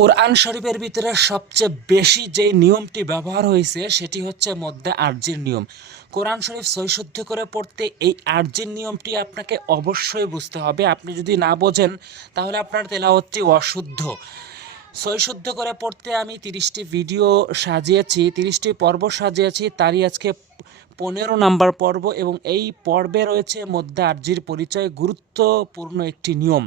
কোরআন শরীফের ভিতরে সবচেয়ে বেশি যে নিয়মটি ব্যবহার হয়েছে, সেটি হচ্ছে মধ্যে আর্জির নিয়ম। কোরআন শরীফ সৈশুদ্ধ করে পড়তে এই আর্জির নিয়মটি আপনাকে অবশ্যই বুঝতে হবে। আপনি যদি না বোঝেন, তাহলে আপনার তেলাওয়াতটি অশুদ্ধ। সৈশুদ্ধ করে পড়তে আমি তিরিশটি ভিডিও সাজিয়েছি, তিরিশটি পর্ব সাজিয়েছি, তারই আজকে পনেরো নাম্বার পর্ব এবং এই পর্বে রয়েছে মধ্যে আর্জির পরিচয়, গুরুত্বপূর্ণ একটি নিয়ম।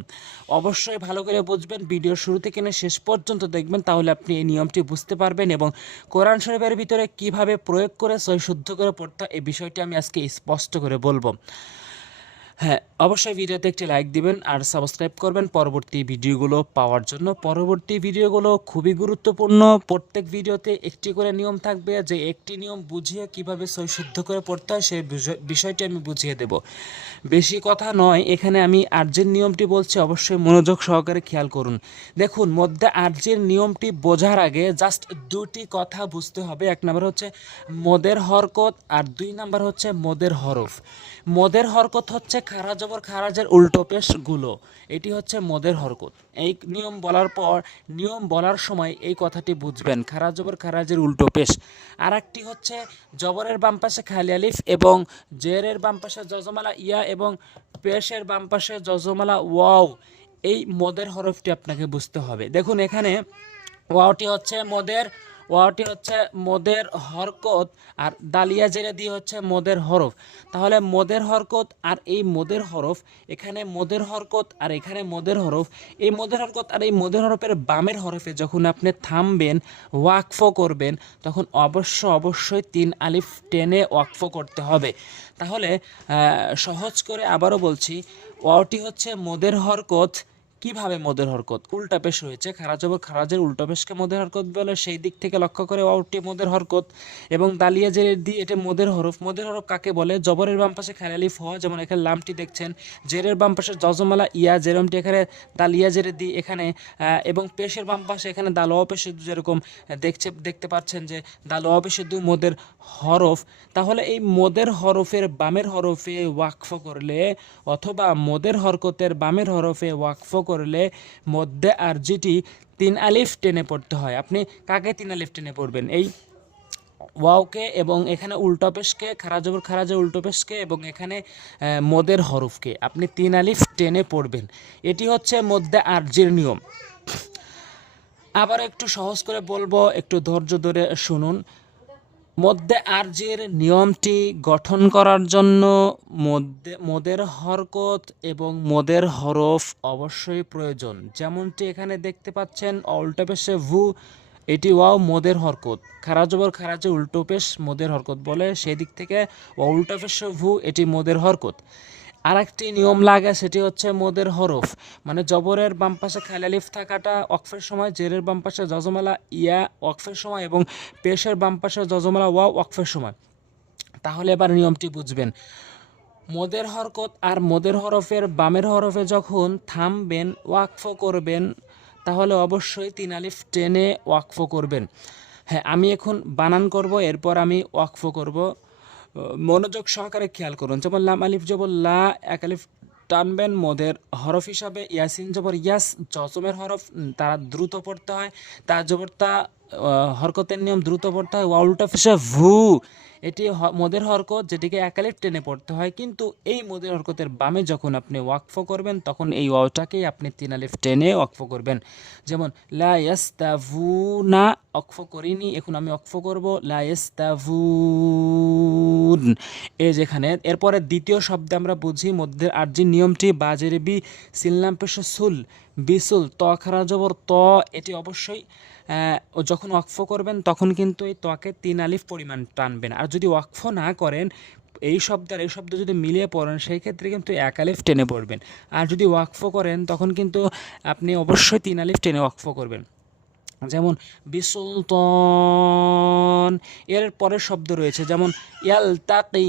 অবশ্যই ভালো করে বুঝবেন ভিডিও শুরু থেকে না শেষ পর্যন্ত দেখবেন, তাহলে আপনি এই নিয়মটি বুঝতে পারবেন এবং কোরআন শরীফের ভিতরে কীভাবে প্রয়োগ করে সৈশুদ্ধ করে পড়তে এই বিষয়টি আমি আজকে স্পষ্ট করে বলব। হ্যাঁ অবশ্যই ভিডিওতে একটি লাইক দিবেন আর সাবস্ক্রাইব করবেন পরবর্তী ভিডিওগুলো পাওয়ার জন্য। পরবর্তী ভিডিওগুলো খুবই গুরুত্বপূর্ণ। প্রত্যেক ভিডিওতে একটি করে নিয়ম থাকবে যে একটি নিয়ম বুঝিয়ে কীভাবে সই শুদ্ধ করে পড়তে হয় সেই বিষয়- বিষয়টি আমি বুঝিয়ে দেব। বেশি কথা নয়, এখানে আমি আর্যের নিয়মটি বলছি অবশ্যই মনোযোগ সহকারে খেয়াল করুন। দেখুন, মধ্যে আর্যের নিয়মটি বোঝার আগে জাস্ট দুটি কথা বুঝতে হবে। এক নম্বর হচ্ছে মদের হরকত আর দুই নাম্বার হচ্ছে মদের হরফ। মদের হরকত হচ্ছে খারা জবর খারাজের উল্টো পেশগুলো, এটি হচ্ছে মদের হরকত। এই নিয়ম বলার পর, নিয়ম বলার সময় এই কথাটি বুঝবেন খারা জবর খারাজের উল্টো পেশ। আর একটি হচ্ছে জবরের বাম পাশে খালি আলিফ এবং জেরের বাম পাশে যজমালা ইয়া এবং পেশের বাম পাশে যজমালা ওয়াও। এই মদের হরফটি আপনাকে বুঝতে হবে। দেখুন এখানে, ওয়াওটি হচ্ছে মদের ওয়াওটি হচ্ছে মদের হরকত আর দালিয়া জেরে দিয়ে হচ্ছে মদের হরফ। তাহলে মদের হরকত আর এই মদের হরফ, এখানে মদের হরকত আর এখানে মদের হরফ, এই মদের হরকত আর এই মদের হরফের বামের হরফে যখন আপনি থামবেন, ওয়াকফ করবেন, তখন অবশ্য অবশ্যই তিন আলিফ টেনে ওয়াকফ করতে হবে। তাহলে সহজ করে আবারও বলছি ওয়াওটি হচ্ছে মদের হরকত কীভাবে মদের হরকত? উল্টা পেশ রয়েছে খারাজবর খারাজের উল্টা পেশকে মদের হরকত বলে সেই দিক থেকে লক্ষ্য করে ওটি মদের হরকত। এবং দালিয়া জেরের দি, এটা মদের হরফ। মদের হরফ কাকে বলে? জবরের বাম পাশে খালালিফ হওয়া যেমন এখানে লামটি দেখছেন। জেরের বাম পাশে জজমালা ইয়া যেরমটি এখানে দালিয়া জেরের দি এখানে। এবং পেশের বাম পাশে এখানে দালোয়া পেশে যেরকম দেখছে, দেখতে পাচ্ছেন যে দালোয়া পেশে দু মদের হরফ। তাহলে এই মদের হরফের বামের হরফে ওয়াকফ করলে অথবা মদের হরকতের বামের হরফে ওয়াকফ করলে মধ্যে আর যেটি তিন আলিফ টেনে পড়তে হয়। আপনি কাকে তিন আলিফ টেনে পড়বেন? এই ওয়াওকে এবং এখানে উল্টো পেশকে, খারাজবর খারাজের উল্টো এবং এখানে মদের হরফকে আপনি তিন আলিফ টেনে পড়বেন। এটি হচ্ছে মধ্যে আর্যের নিয়ম। আবার একটু সহজ করে বলব, একটু ধৈর্য ধরে শুনুন। মধ্যে আর্যের নিয়মটি গঠন করার জন্য মধ্যে মদের হরকত এবং মোদের হরফ অবশ্যই প্রয়োজন। যেমনটি এখানে দেখতে পাচ্ছেন, উল্টো পেশে ভু, এটি ওয়াও, মোদের হরকত। খারাজবর খারাজে উল্টো পেশ মদের হরকত বলে। সেই দিক থেকে উল্টো পেশে ভু, এটি মোদের হরকত। আর একটি নিয়ম লাগে, সেটি হচ্ছে মোদের হরফ। মানে জবরের বাম পাশে খালালিফ থাকাটা অকফের সময়, জেরের বাম পাশে যজমালা ইয়া অকফের সময় এবং পেশের বাম পাশে যজমালা ওয়া অকফের সময়। তাহলে এবার নিয়মটি বুঝবেন। মোদের হরকত আর মোদের হরফের বামের হরফে যখন থামবেন, ওয়াকফ করবেন, তাহলে অবশ্যই তিন আলিফ টেনে ওয়াকফ করবেন। হ্যাঁ আমি এখন বানান করব, এরপর আমি ওয়াকফ করব। মনোযোগ সহকারে খেয়াল করুন। যেমন লাম আলিফ জবর লা এক আলিফ টানবেন মদের হরফ হিসাবে ইয়াসিন জবর ইয়াস জজমের হরফ তারা দ্রুত পড়তে হয়। তার জবর তা আহ, হরকতের নিয়ম দ্রুত পড়তে হয়। ওয়াউলটা ফেসে ভু এটি মদের হরকত যেটিকে একালিফ টেনে পড়তে হয়। কিন্তু এই মদের হরকতের বামে যখন আপনি ওয়াকফ করবেন তখন এই ওয়াওটাকেই আপনি তিন আলিফ টেনে ওয়াকফ করবেন। যেমন লা ইয়াস্তাভু না অক্ফ করিনি এখন আমি অক্ফ করব। লা ইয়াস্তাভুন এই যেখানে। এরপরে দ্বিতীয় শব্দে আমরা বুঝি মধ্যের আর্জির নিয়মটি, বাজের বি সিলনাম পেশে সুল বিসুল ত খারা জবর ত, এটি অবশ্যই যখন ওয়াকফ করবেন তখন কিন্তু এই ত্বকে তিন আলিফ পরিমাণ টানবেন। আর যদি ওয়াকফ না করেন, এই শব্দ আর এই শব্দ যদি মিলিয়ে পড়েন, সেই ক্ষেত্রে কিন্তু এক আলিফ টেনে পড়বেন। আর যদি ওয়াকফ করেন, তখন কিন্তু আপনি অবশ্যই তিন আলিফ টেনে ওয়াকফ করবেন। যেমন বিসুলতন, এর পরের শব্দ রয়েছে যেমন ইয়াল তাকি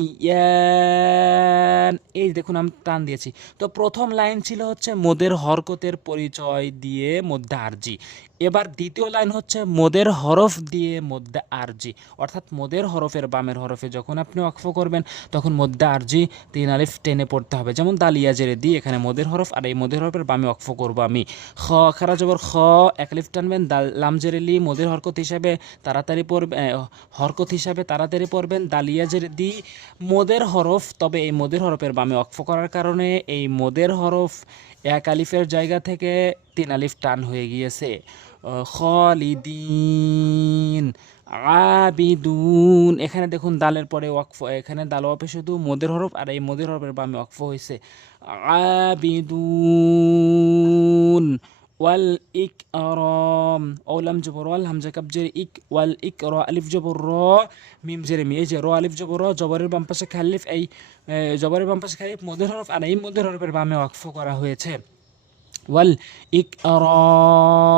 এই দেখুন, আমি টান দিয়েছি। তো প্রথম লাইন ছিল হচ্ছে মোদের হরকতের পরিচয় দিয়ে মধ্যে আরজি এবার দ্বিতীয় লাইন হচ্ছে মোদের হরফ দিয়ে মধ্যে আরজি। অর্থাৎ মোদের হরফের বামের হরফে যখন আপনি অক্ফ করবেন, তখন মধ্যে আরজি তিন আলিফ টেনে পড়তে হবে। যেমন দালিয়া জেরে দি, এখানে মোদের হরফ, আর এই মোদের হরফের বামে অক্ফ করব আমি। খ, খারা জবর খ, এক আলিফ টানবেন দাল জেরে লি, মোদের হরকত হিসাবে তাড়াতাড়ি পড়বে হরকত হিসাবে তাড়াতাড়ি পড়বেন, দালিয়া জেরে দি, মোদের হরফ, তবে এই মোদের হরফের বামে অক্ফ করার কারণে এই মোদের হরফ এক আলিফের জায়গা থেকে তিন আলিফ টান হয়ে গিয়েছে। খলিদিন, আবিদুন। এখানে দেখুন দালের পরে ওয়াকফ, এখানে দাল ওয়াপে শুধু মদের হরফ, আর এই মদের হরফের বামে ওয়াকফ হয়েছে। আবিদুন ওয়াল ইক রম ওলাম জবর ওয়াল হামজা কাবজের ইক ওয়াল ইক র আলিফ জবর র মিম জেরে মি এই যে র আলিফ জবর র জবরের বাম পাশে খালিফ এই জবরের বাম পাশে খালিফ মোদের হরফ আর এই মোদের হরফের বামে ওয়াকফ করা হয়েছে ওয়াল ইকরাম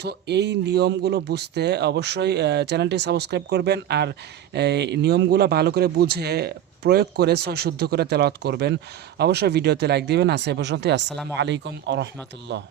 তো এই নিয়মগুলো বুঝতে অবশ্যই চ্যানেলটি সাবস্ক্রাইব করবেন আর এই নিয়মগুলো ভালো করে বুঝে প্রয়োগ করে ছয় শুদ্ধ করে তেলাওয়াত করবেন। অবশ্যই ভিডিওতে লাইক দেবেন। আসে পর্যন্ত আসসালামু আলাইকুম আ রহমতুল্লাহ।